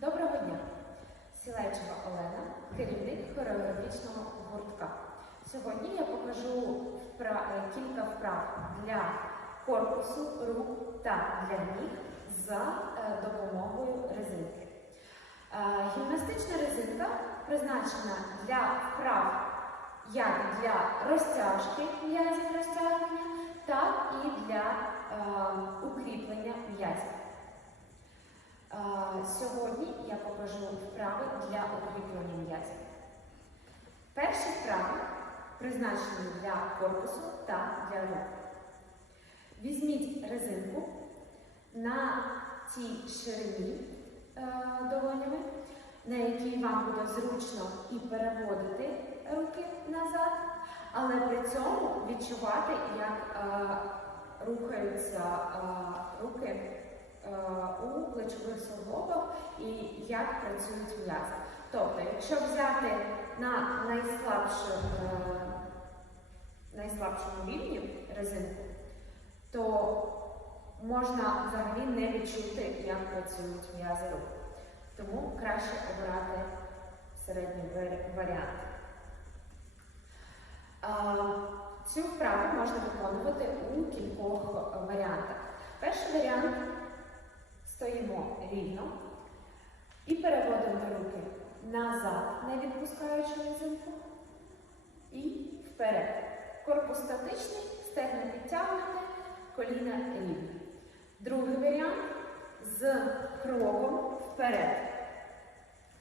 Доброго дня! Сілечева Олена, керівник хореографічного гуртка. Сьогодні я покажу е, кілька вправ для корпусу, рук та для ніг за е, допомогою резинки. Е, Гімнастична резинка призначена для вправ як для розтяжки м'язів розтягнення, так і для укріплення м'язів. Сьогодні я покажу вправи для укріплення м'язів. Перші вправи призначені для корпусу та для рук. Візьміть резинку на тій ширині е, долонями, на якій вам буде зручно і переводити руки назад, але при цьому відчувати, як е, рухаються е, руки у плечових суглобах і як працюють м'язи. Тобто, якщо взяти на е, найслабшому рівні резинку, то можна взагалі не відчути, як працюють м'язи рук. Тому краще обирати середній варі- варіант. Цю вправу можна виконувати у кількох варіантах. Перший варіант стоїмо рівно і переводимо руки назад, не відпускаючи резинку, і вперед. Корпус статичний, стегна підтягнуте, коліна рівні. Другий варіант з кроком вперед.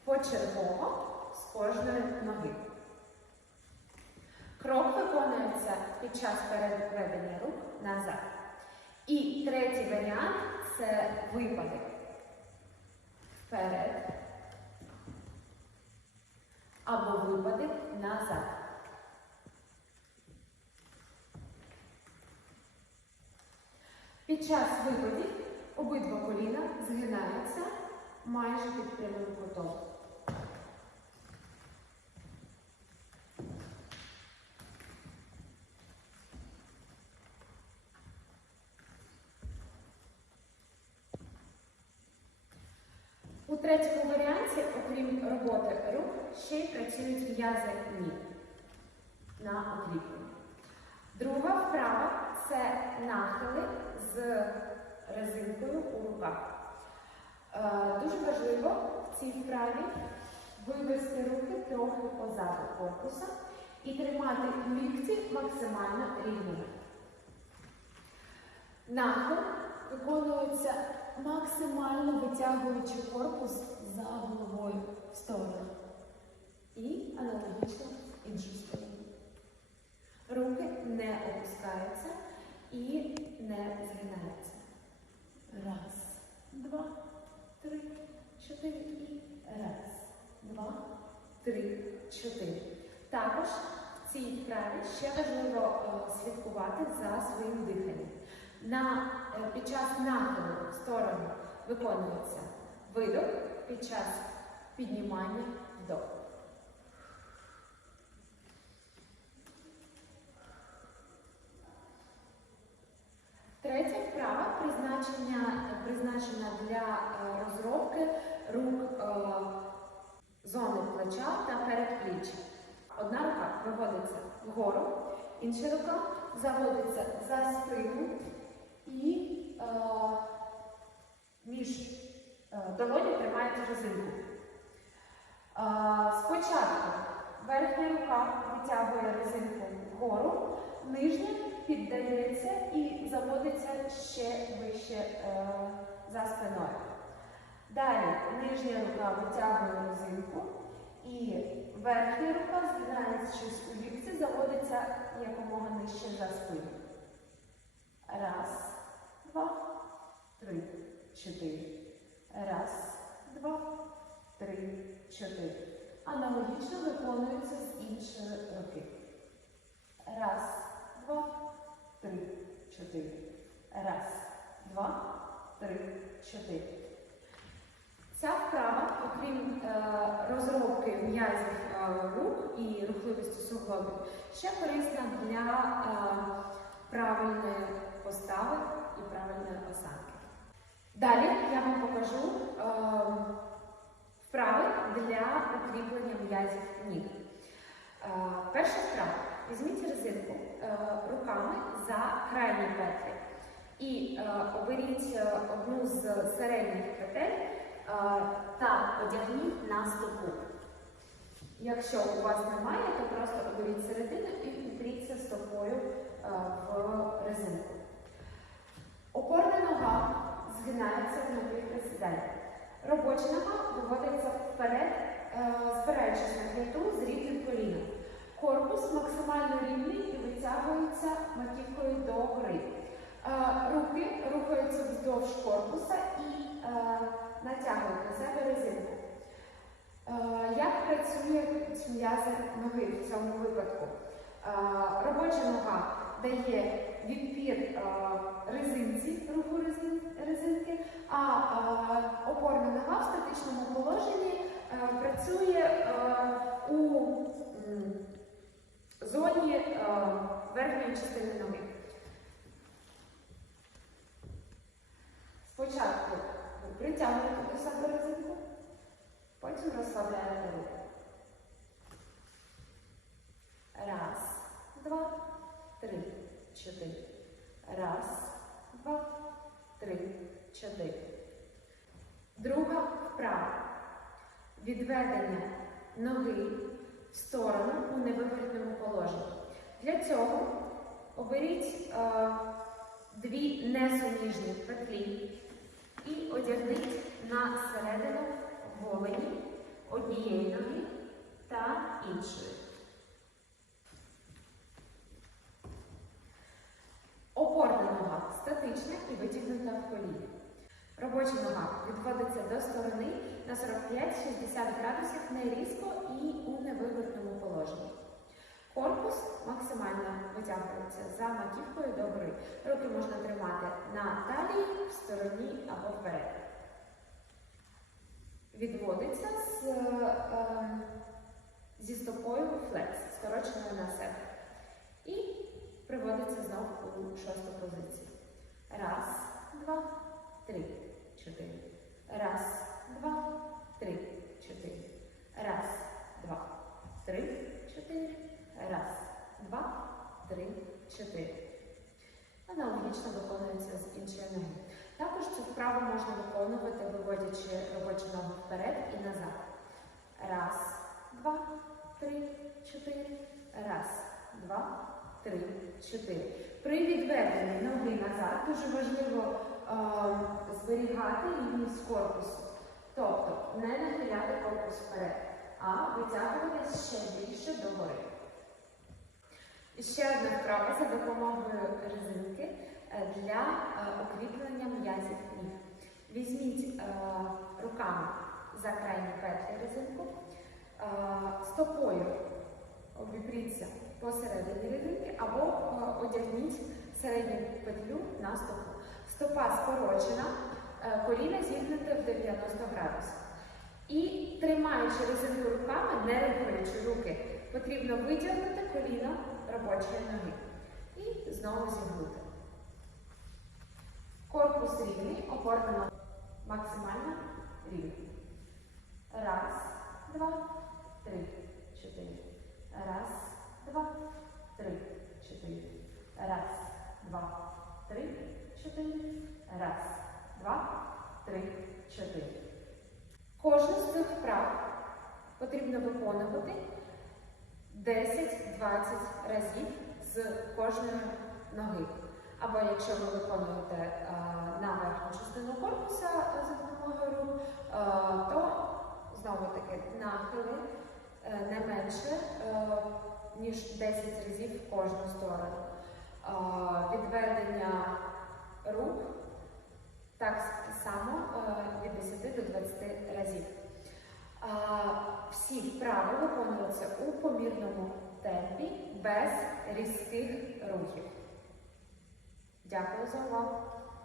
Почергово з кожної ноги. Крок виконується під час переведення рук назад. І третій варіант це випади. Вперед. Або випади назад. Під час випадів обидва коліна згинаються майже під прямим кутом. У третьому варіанті, окрім роботи рук, ще й працюють м'язи ніг на укріплення. Друга вправа це нахили з резинкою у руках. Е, Дуже важливо в цій вправі вивести руки трохи позаду корпуса і тримати лікті максимально рівними. Нахил виконується максимально витягуючи корпус за головою в сторону. І аналогічно іншу сторону. Руки не опускаються і не згинаються. Раз, два, три, чотири і раз, два, три, чотири. Також в цій вправі ще важливо е, слідкувати за своїм диханням. На, е, під час нахилу в сторону виконується видох, під час піднімання вдох. Третя вправа призначення, призначена для е, розробки рук е, зони плеча та передпліччя. Одна рука виводиться вгору, інша рука заводиться за спину і е, між е, долоні тримається резинку. Е, спочатку верхня рука витягує резинку вгору, нижня піддається і заводиться ще вище е, за спиною. Далі нижня рука витягує резинку і верхня рука, згинаючись у лікці, заводиться якомога нижче за спину. Раз, два, три, чотири. Раз, два, три, чотири. Аналогічно виконується з іншої руки. Раз, два, три, чотири. Раз, два, три, чотири. Ця вправа, окрім е, розробки м'язів е, рук і рухливості суглобів, ще корисна для е, правильної постави правильної осанки. Далі я вам покажу ем, вправи для укріплення м'язів ніг. Е, перша вправа. Візьміть резинку е, руками за крайні петлі і е, оберіть одну з середніх петель та одягніть на стопу. Якщо у вас немає, то просто оберіть середину і впріться стопою в резинку. Опорна нога згинається в напів присідання. Робоча нога виводиться вперед, е, спираючись на п'яту з рівним коліном. Корпус максимально рівний і витягується маківкою до гори. Е, Руки рухаються вздовж корпуса і е, натягують на себе резинку. Як працюють м'язи ноги в цьому випадку? Робоча нога дає відпір резинці, руху резин- резинки, а опорна нога в статичному положенні е, працює е, у зоні е, верхньої частини ноги. Спочатку ви притягуєте до себе резинку, потім розслабляєте руку. Раз, два, три, чотири. 1, 4. Друга вправа. Відведення ноги в сторону у невигідному положенні. Для цього оберіть е, дві несуміжні петлі і одягніть на середину голені однієї ноги та іншої. Робоча нога відводиться до сторони на 45-60 градусів не різко і у невиворотному положенні. Корпус максимально витягується за маківкою до гори. Руки можна тримати на талії, в стороні або вперед. Відводиться з, е, зі стопою флекс, скороченою на себе. І приводиться знову у шосту позицію. Раз, два, три, чотири. Раз, два, три, чотири. Раз, два, три, чотири. Раз, два, три, чотири. Аналогічно виконується з іншої ноги. Також цю вправу можна виконувати, виводячи робочу ногу вперед і назад. Раз, два, три, чотири. Раз, два, три, чотири. При відведенні ноги назад дуже важливо зберігати рівність корпусу. Тобто не нахиляти корпус вперед, а витягуватись ще більше догори. І ще одна вправа за допомогою резинки е, для е, укріплення м'язів ніг. Візьміть е, руками за крайні петлі резинку, е, стопою обіпріться посередині резинки або е, одягніть середню петлю на стопу. Стопа скорочена, е, коліна зігнуте в 90 градусів. І тримаючи резинку руками, не рухаючи руки, потрібно витягнути коліно робочої ноги. І знову зігнути. Корпус рівний, опорна нога максимально рівна. Раз, два, три, чотири. Раз, два, три, чотири. Раз, два, три, чотири. Раз, два, три, чотири. Кожну з цих вправ потрібно виконувати 10-20 разів з кожної ноги. Або якщо ви виконуєте е, на верхню частину корпуса е, за допомогою рук, е, то знову таки нахили не менше, ніж 10 разів в кожну сторону відведення рук так само е, від 10 до 20 разів. А, Всі вправи виконуються у помірному темпі без різких рухів. Дякую за увагу!